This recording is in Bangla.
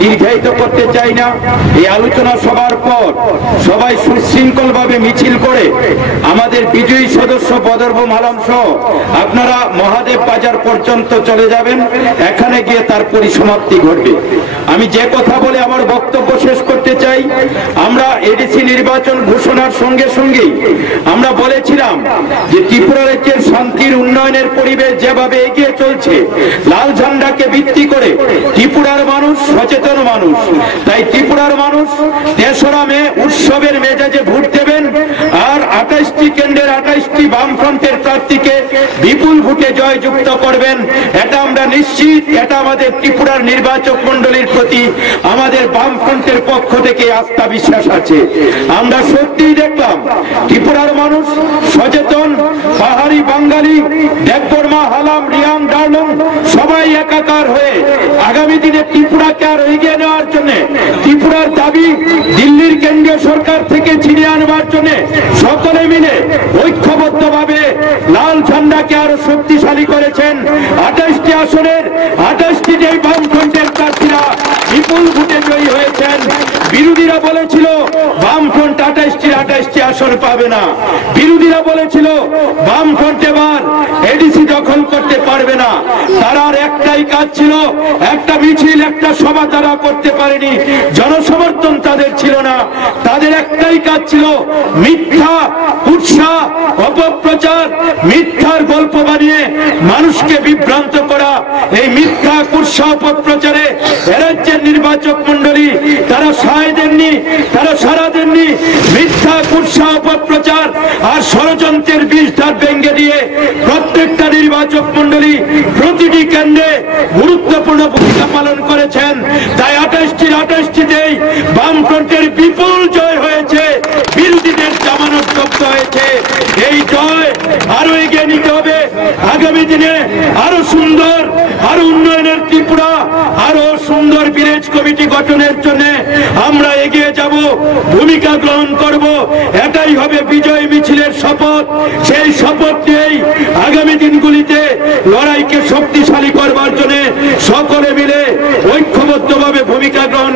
দীর্ঘায়িত করতে চাই না। এই আলোচনা সবার পর সবাই সুশৃঙ্খলভাবে মিছিল করে আমাদের বিজয়ী সদস্য বদরবম আলম সহ আপনারা মহাদেব বাজার পর্যন্ত চলে যাবেন, এখানে গিয়ে তার পরিসমাপ্তি ঘটবে। আমি যে কথা বলে আমার বক্তব্য শেষ করতে চাই, আমরা এডিসি নির্বাচন ঘোষণার সঙ্গে সঙ্গেই আমরা বলেছিলাম যে ত্রিপুরা রাজ্যের শান্তির উন্নয়নের পরিবেশ যেভাবে এগিয়ে চলছে, লাল ঝান্ডাকে ভিত্তি করে ত্রিপুরার মানুষ সচেতন মানুষ, তাই ত্রিপুরার মানুষ ৩রা মে উৎসবের মেজাজে ভোট দেবেন আর ২৮টি কেন্দ্রের ২৮টি বামফ্রন্টের প্রার্থীকে বিপুল ভোটে জয়যুক্ত করবেন। এটা আমরা নিশ্চিত, এটা আমাদের ত্রিপুরার নির্বাচক মন্ডলীর প্রতি আমাদের বামফ্রন্টের পক্ষ থেকে আস্থা বিশ্বাস আছে। আমরা সত্যিই দেখলাম ত্রিপুরার মানুষ সচেতন, পাহাড়ি বাঙালি, দেববর্মা, হালাম, রিয়াং, ডার্লং সবাই একাকার হয়ে আগামী দিনে ত্রিপুরাকে আর এগিয়ে নেওয়ার জন্য, ত্রিপুরার দাবি দিল্লির কেন্দ্রীয় সরকার থেকে ছিনিয়ে আনবার জন্য সকলে মিলে ঐক্যবদ্ধভাবে লাল ঝান্ডাকে আরো শক্তিশালী করেছেন। ২৮টি আসনের ২৮টি যে বামফ্রন্টের প্রার্থীরা বিপুল ভোটে জয়ী হয়েছেন। বিরোধীরা বলেছিল বামফ্রন্ট ২৮টি আসন পাবে না, বিরোধীরা বলেছিল বামফ্রন্ট এবার এডিসি দখল করতে পারবে না। তার আর একটাই কাজ ছিল, একটা মিছিল, একটা সভা তারা করতে পারেনি, জনসমর্থন তাদের ছিল না। তাদের একটাই কাজ ছিল মিথ্যা কুৎসা, অপপ্রচার, মিথ্যার গল্প বানিয়ে মানুষকে বিভ্রান্ত করা। এই মিথ্যা কুৎসা অপপ্রচারে রাজ্যের নির্বাচক মন্ডলী তারা সায় দেননি, তারা সাড়া দেননি। মিথ্যা কুৎসা অপপ্রচার আর ষড়যন্ত্রের বিষ ধার ভেঙে দিয়ে প্রত্যেকটা নির্বাচক মন্ডলী প্রতিটি কেন্দ্রে গুরুত্বপূর্ণ ভূমিকা পালন করেছেন। তাই ২৮টিতেই বামফ্রন্টের বিপুল জয় হয়েছে, বিরোধীদের জামানত জব্দ হয়েছে। এই জয় আরো এগিয়ে নিতে হবে। আগামী দিনে আরো সুন্দর, আরো উন্নয়নের ত্রিপুরা, আরো সুন্দর ভিলেজ কমিটি গঠনের জন্য আমরা এগিয়ে যাব, ভূমিকা গ্রহণ করব। এটাই হবে বিজয় মিছিলের শপথ। সেই শপথ নিয়েই আগামী দিনগুলিতে লড়াইকে শক্তিশালী করবার জন্য সকলে মিলে ঐক্যবদ্ধভাবে ভূমিকা গ্রহণ